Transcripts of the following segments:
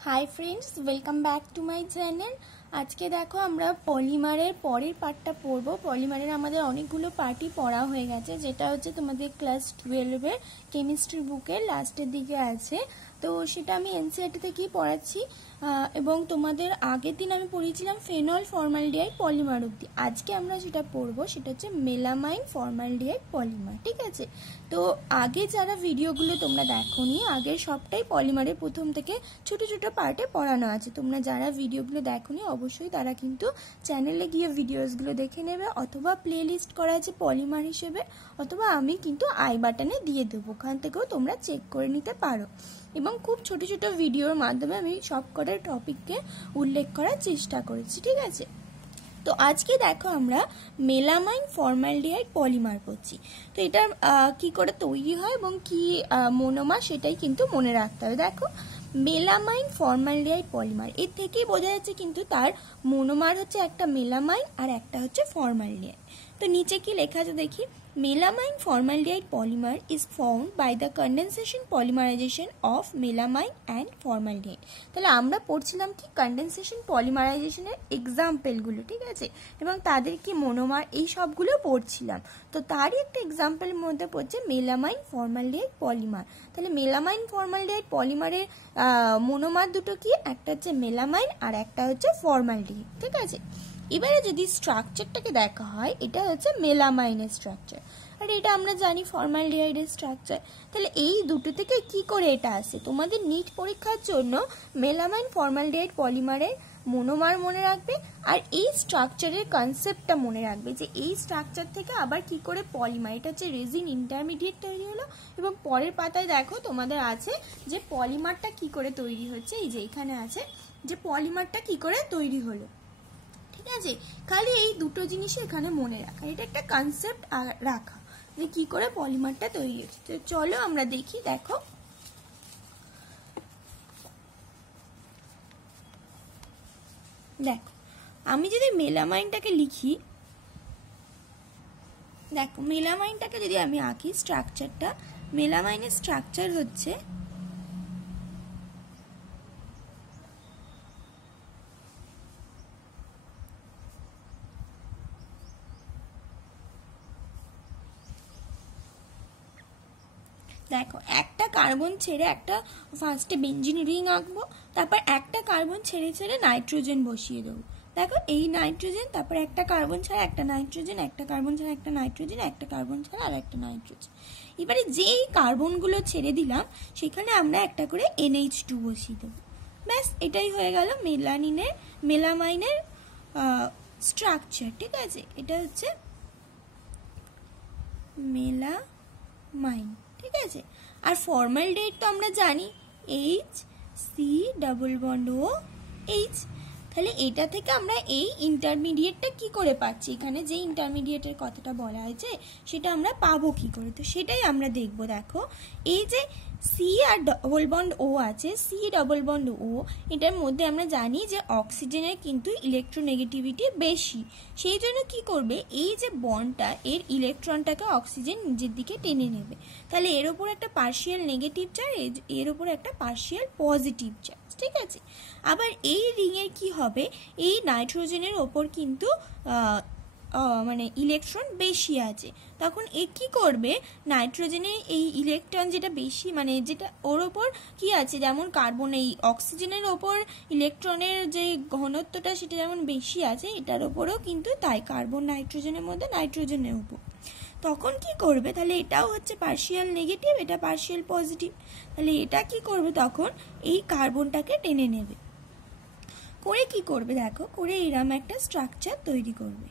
High friends welcome back to my channel. आज के देखो আমরা পলিমারের পরের পার্টটা পড়ব। পলিমারের আমাদের অনেকগুলো পার্টই পড়া হয়ে গেছে, যেটা হচ্ছে তোমাদের ক্লাস 12 এর কেমিস্ট্রি বুকের লাস্টের দিকে আছে। তো সেটা আমি এনসিইআরটি থেকেই পড়াচ্ছি এবং তোমাদের আগের দিন আমি পড়িয়েছিলাম ফেনল ফর্মালডিহাইড পলিমার অবধি। আজকে আমরা যেটা পড়বো সেটা হচ্ছে মেলামাইন ফর্মালডিহাইড পলিমার। ঠিক আছে, তো আগে যারা ভিডিওগুলো তোমরা দেখোনি, আগের সবটাই পলিমারের প্রথম থেকে ছোট ছোট পার্টে পড়ানো আছে। তোমরা যারা ভিডিওগুলো দেখোনি অবশ্যই তারা কিন্তু চ্যানেলে গিয়ে ভিডিওসগুলো দেখে নেবে, অথবা প্লে লিস্ট করা আছে পলিমার হিসেবে, অথবা আমি কিন্তু আই বাটনে দিয়ে দেবো, ওখান থেকেও তোমরা চেক করে নিতে পারো। এবং খুব ছোট ছোট ভিডিওর মাধ্যমে আমি সব কটা টপিককে উল্লেখ করার চেষ্টা করেছি। ঠিক আছে, তো আজকে দেখো আমরা মেলামাইন ফর্মালডিহাইড পলিমার পড়ছি। তো এটা কি করে তৈরি হয় এবং কি মনোমার সেটাই কিন্তু মনে রাখতে হবে। দেখো মেলামাইন ফর্মালডিহাইড পলিমার, এর থেকেই বোঝা যাচ্ছে কিন্তু তার মনোমার হচ্ছে একটা মেলামাইন আর একটা হচ্ছে ফর্মালডিহাইড। তো নিচে কি লেখা আছে দেখি, melamine formaldehyde polymer is formed by the condensation polymerization of melamine and formaldehyde। তাহলে আমরা পড়ছিলাম কি কন্ডেনসেশন পলিমারাইজেশনের এক্সাম্পলগুলো, ঠিক আছে, এবং তাদের কি মনোমার এই সবগুলো পড়ছিলাম। তো তারই একটা এক্সাম্পলের মধ্যে পড়ছে মেলামাইন ফর্মালডিহাইড পলিমার। তাহলে মেলামাইন ফর্মালডিহাইড পলিমারের মনোমার দুটো কি, একটা হচ্ছে মেলামাইন আর একটা হচ্ছে ফর্মালডিহাইড। ঠিক আছে, এবারে যদি স্ট্রাকচারটাকে দেখা হয়, এটা হচ্ছে মেলামাইনের স্ট্রাকচার আর এটা আমরা জানি ফর্মালডিহাইডের স্ট্রাকচার। তাহলে এই দুটো থেকে কি করে এটা আসে, তোমাদের নিট পরীক্ষার জন্য মেলামাইন ফর্মালডিহাইড পলিমারের মনোমার মনে রাখবে আর এই স্ট্রাকচারের কনসেপ্টটা মনে রাখবে যে এই স্ট্রাকচার থেকে আবার কি করে পলিমার, এটা হচ্ছে রেজিন ইন্টারমিডিয়েট তৈরি হলো। এবং পরের পাতায় দেখো তোমাদের আছে যে পলিমারটা কি করে তৈরি হচ্ছে, এই যে এখানে আছে যে পলিমারটা কি করে তৈরি হলো। ঠিক আছে, খালি এই দুটো জিনিস এখানে মনে রাখা, এটা একটা কনসেপ্ট রাখা যে কি করে পলিমারটা তৈরি হচ্ছে। তো চলো আমরা দেখি। দেখো দেখো আমি যদি মেলামাইনটাকে লিখি, দেখো মেলামাইনটাকে যদি আমি আঁকি স্ট্রাকচারটা, মেলামাইনের স্ট্রাকচার হচ্ছে দেখো একটা কার্বন ছেড়ে একটা ফার্স্টে বেঞ্জিন রিং আঁকবো, তারপর একটা কার্বন ছেড়ে ছেড়ে নাইট্রোজেন বসিয়ে দেবো। দেখো এই নাইট্রোজেন, তারপর একটা কার্বন ছাড়া একটা নাইট্রোজেন, একটা কার্বন ছাড়া একটা নাইট্রোজেন, একটা কার্বন ছাড়া আর একটা নাইট্রোজেন। এবারে যেই কার্বনগুলো ছেড়ে দিলাম সেখানে আমরা একটা করে NH2 বসিয়ে দেবো। ব্যাস এটাই হয়ে গেল মেলামাইনের স্ট্রাকচার। ঠিক আছে, এটা হচ্ছে মেলামাইন। ঠিক আছে, আর ফর্মালডিহাইড তো আমরা জানি HCOOH। তাহলে এটা থেকে আমরা এই ইন্টারমিডিয়েটটা কি করে পাচ্ছি, এখানে যে ইন্টারমিডিয়েটের কথাটা বলা হয়েছে সেটা আমরা পাবো কি করে, তো সেটাই আমরা দেখবো। দেখো এই যে সি আর ডবল বন্ড ও আছে, সি ডবল বন্ড ও, এটার মধ্যে আমরা জানি যে অক্সিজেনের কিন্তু ইলেকট্রোনেগেটিভিটি বেশি। সেই জন্য কি করবে, এই যে বন্ডটা এর ইলেকট্রনটাকে অক্সিজেন নিজের দিকে টেনে নেবে। তাহলে এর উপর একটা পার্শিয়াল নেগেটিভ চার্জ, এর উপর একটা পার্শিয়াল পজিটিভ চার্জ। ঠিক আছে, আবার এই রিং এর কি হবে, এই নাইট্রোজেনের ওপর কিন্তু মানে ইলেকট্রন বেশি আছে, তখন এ কি করবে, নাইট্রোজেনের এই ইলেকট্রন যেটা বেশি, মানে যেটা ওর ওপর কি আছে, যেমন কার্বন এই অক্সিজেনের ওপর ইলেকট্রনের যে ঘনত্বটা সেটা যেমন বেশি আছে, এটার ওপরেও কিন্তু তাই, কার্বন নাইট্রোজেনের মধ্যে নাইট্রোজেনের ওপর। তখন কি করবে, তাহলে এটাও হচ্ছে পার্শিয়াল নেগেটিভ, এটা পার্শিয়াল পজিটিভ, তাহলে এটা কি করবে, তখন এই কার্বনটাকে টেনে নেবে, করে কি করবে, দেখো করে এরকম একটা স্ট্রাকচার তৈরি করবে।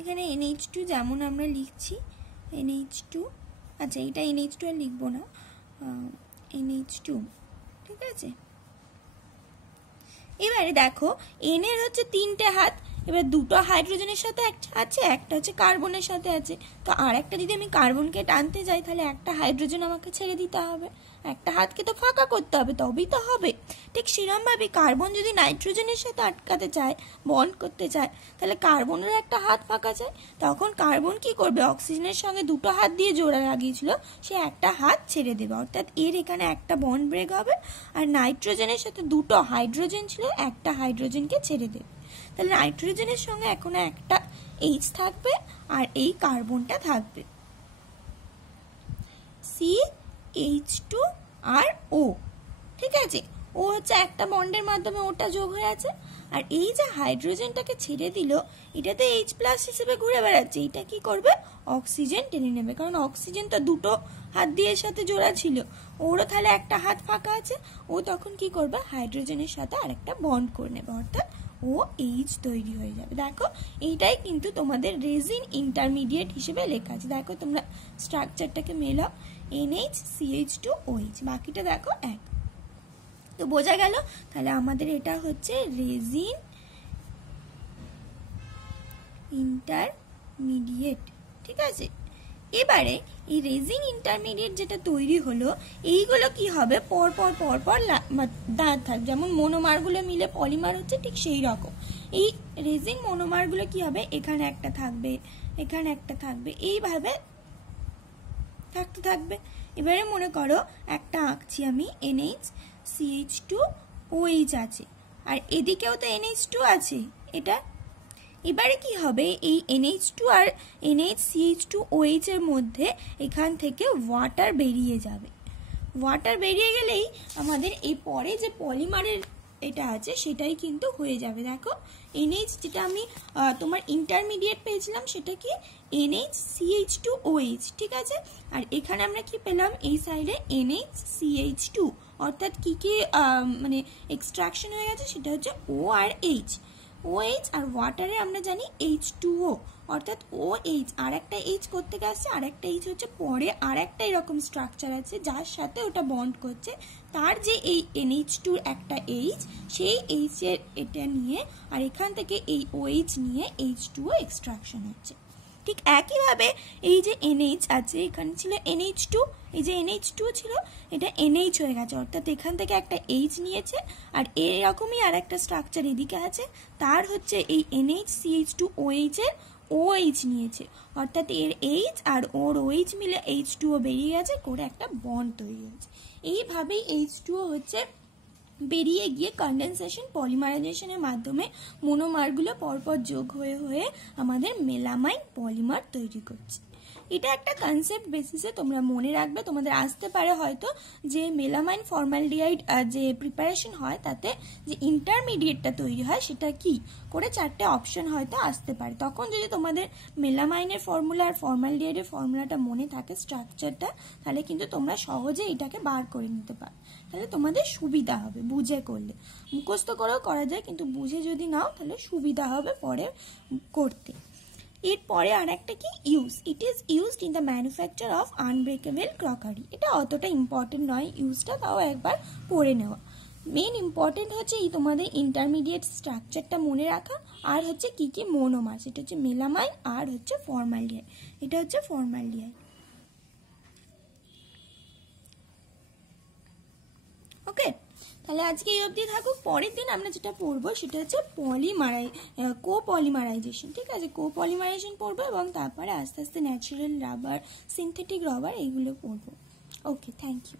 এখানে NH2 যেমন আমরা লিখছি NH2, আচ্ছা এটা NH2 আর লিখবো না, NH2। ঠিক আছে, এবারে দেখো N এর হচ্ছে 3টে হাত, এবার দুটো হাইড্রোজেনের সাথে আছে, একটা হচ্ছে কার্বনের সাথে আছে। তো আর একটা যদি আমি কার্বনকে টানতে যাই তাহলে একটা হাইড্রোজেন আমাকে ছেড়ে দিতে হবে, একটা হাতকে তো ফাঁকা করতে হবে, তবেই তো হবে। ঠিক সেরকমভাবে কার্বন যদি নাইট্রোজেনের সাথে আটকাতে চায়, বন্ড করতে চায়, তাহলে কার্বনের একটা হাত ফাঁকা চায়। তখন কার্বন কি করবে, অক্সিজেনের সঙ্গে দুটো হাত দিয়ে জোড়া লাগিয়েছিল, সে একটা হাত ছেড়ে দেবে, অর্থাৎ এর এখানে একটা বন্ড ব্রেক হবে। আর নাইট্রোজেনের সাথে দুটো হাইড্রোজেন ছিল, একটা হাইড্রোজেনকে ছেড়ে দেবে। তাহলে নাইট্রোজেনের সঙ্গে এখন একটা এইচ থাকবে আর এই কার্বনটা থাকবে, CH2 ঠিক আছে। ও হচ্ছে একটা বন্ডের মাধ্যমে ওটা যোগ হয়ে আছে। আর এই যে হাইড্রোজেনটাকে ছেড়ে দিল, এটাতে H+ হিসেবে ঘুরে বেড়াচ্ছে, এটা কি করবে, অক্সিজেন টেনে নেবে, কারণ অক্সিজেন তো দুটো হাত দিয়ে সাথে জোড়া ছিল, ওরও তাহলে একটা হাত ফাঁকা আছে, ও তখন কি করবে, হাইড্রোজেনের সাথে আরেকটা বন্ড করে নেবে, অর্থাৎ ও H তৈরি হয়ে যাবে। দেখো এইটাই কিন্তু তোমাদের রেজিন ইন্টারমিডিয়েট হিসেবে লেখা আছে। দেখো তোমরা স্ট্রাকচারটাকে মেলাও, NH2CH2OH, বাকিটা দেখো এক। তো বোঝা গেল, তাহলে আমাদের এটা হচ্ছে রেজিন ইন্টারমিডিয়েট, ঠিক আছে। এবারে এই রেজিন ইন্টারমিডিয়েট যেটা তৈরি হলো, এইগুলো কি হবে, পর পর পর পর দাঁড় থাকবে, যেমন মোনোমারগুলো মিলে পলিমার হচ্ছে, ঠিক সেই রকম এই রেজিন মোনোমারগুলো কি হবে, এখানে একটা থাকবে, এখানে একটা থাকবে, এইভাবে থাকতে থাকবে। এবারে মনে করো একটা আঁকছি আমি, NH2CH2OH আছে, আর এদিকেও তো NH2 আছে এটা। এবারে কি হবে, এই NH2 আর NHCH2OH এর মধ্যে এখান থেকে ওয়াটার বেরিয়ে যাবে। ওয়াটার বেরিয়ে গেলেই আমাদের এই পরে যে পলিমারের এটা আছে সেটাই কিন্তু হয়ে যাবে। দেখো NH যেটা আমি তোমার ইন্টারমিডিয়েট পেয়েছিলাম সেটা কি, NHCH2OH, ঠিক আছে। আর এখানে আমরা কি পেলাম, এই সাইডে NHCH2, অর্থাৎ কি কি মানে এক্সট্রাকশন হয়ে গেছে, সেটা হচ্ছে O আর H। OH আর ওয়াটারে আমরা জানি H2O, অর্থাৎ OH আর একটা H করতে গেছে, আর একটা H হচ্ছে পরে আর একটা এরকম স্ট্রাকচার আছে যার সাথে ওটা বন্ড করছে, তার যে এই NH2 একটা H, সেই H এর এটা নিয়ে আর এখান থেকে এই OH নিয়ে H2O এক্সট্রাকশন হচ্ছে। ঠিক একইভাবে এই যে NH আছে, এখানে ছিল NH2, এই যে NH2 ছিল এটা NH হয়ে গেছে, অর্থাৎ এখান থেকে একটা H নিয়েছে, আর এরকমই আর একটা স্ট্রাকচার এদিকে আছে, তার হচ্ছে এই NHCH2OH এর OH নিয়েছে, অর্থাৎ এর H আর ওর OH মিলে H2O বেরিয়ে গেছে, করে একটা বন্ড তৈরি হয়েছে। এইভাবেই H2O হচ্ছে বেরিয়ে গিয়ে কনডেনসেশন পলিমারাইজেশনের মাধ্যমে মোনোমারগুলো পরপর যোগ হয়ে হয়ে আমাদের মেলামাইন পলিমার তৈরি করছে। এটা একটা কনসেপ্ট বেসিসে তোমরা মনে রাখবে, তোমাদের আসতে পারে হয়তো যে মেলামাইন ফর্মালডিহাইড যে প্রিপারেশন হয় তাতে যে ইন্টারমিডিয়েটটা তৈরি হয় সেটা কি করে, চারটে অপশন হয়তো আসতে পারে। তখন যদি তোমাদের মেলামাইনের ফর্মুলা আর ফর্মালডিহাইডের ফর্মুলাটা মনে থাকে স্ট্রাকচারটা, তাহলে কিন্তু তোমরা সহজে এটাকে বার করে নিতে পারো, তাহলে তোমাদের সুবিধা হবে বুঝে করলে। মুখস্থ করেও করা যায়, কিন্তু বুঝে যদি নাও তাহলে সুবিধা হবে পরে করতে। এরপরে আর একটা কি, use, it is used in the manufacture of unbreakable crockery. এটা অতটা ইম্পর্টেন্ট নয় ইউজটা, তাও একবার পড়ে নেওয়া। মেন ইম্পর্টেন্ট হচ্ছে এই তোমাদের ইন্টারমিডিয়েট স্ট্রাকচারটা মনে রাখা, আর হচ্ছে কি কি মোনোমার, সেটা হচ্ছে মেলামাইন আর হচ্ছে ফর্মালডিহাইড, এটা হচ্ছে ফর্মালডিহাইড। ওকে, তাহলে আজকে এই অবধি থাকুক। পরের দিন আমরা যেটা পড়বো সেটা হচ্ছে কোপলিমারাইজেশন, ঠিক আছে। কোপলিমারাইজেশন পড়বো এবং তারপরে আস্তে আস্তে ন্যাচারাল রাবার, সিনথেটিক রাবার এইগুলো পড়বো। ওকে, থ্যাংক ইউ।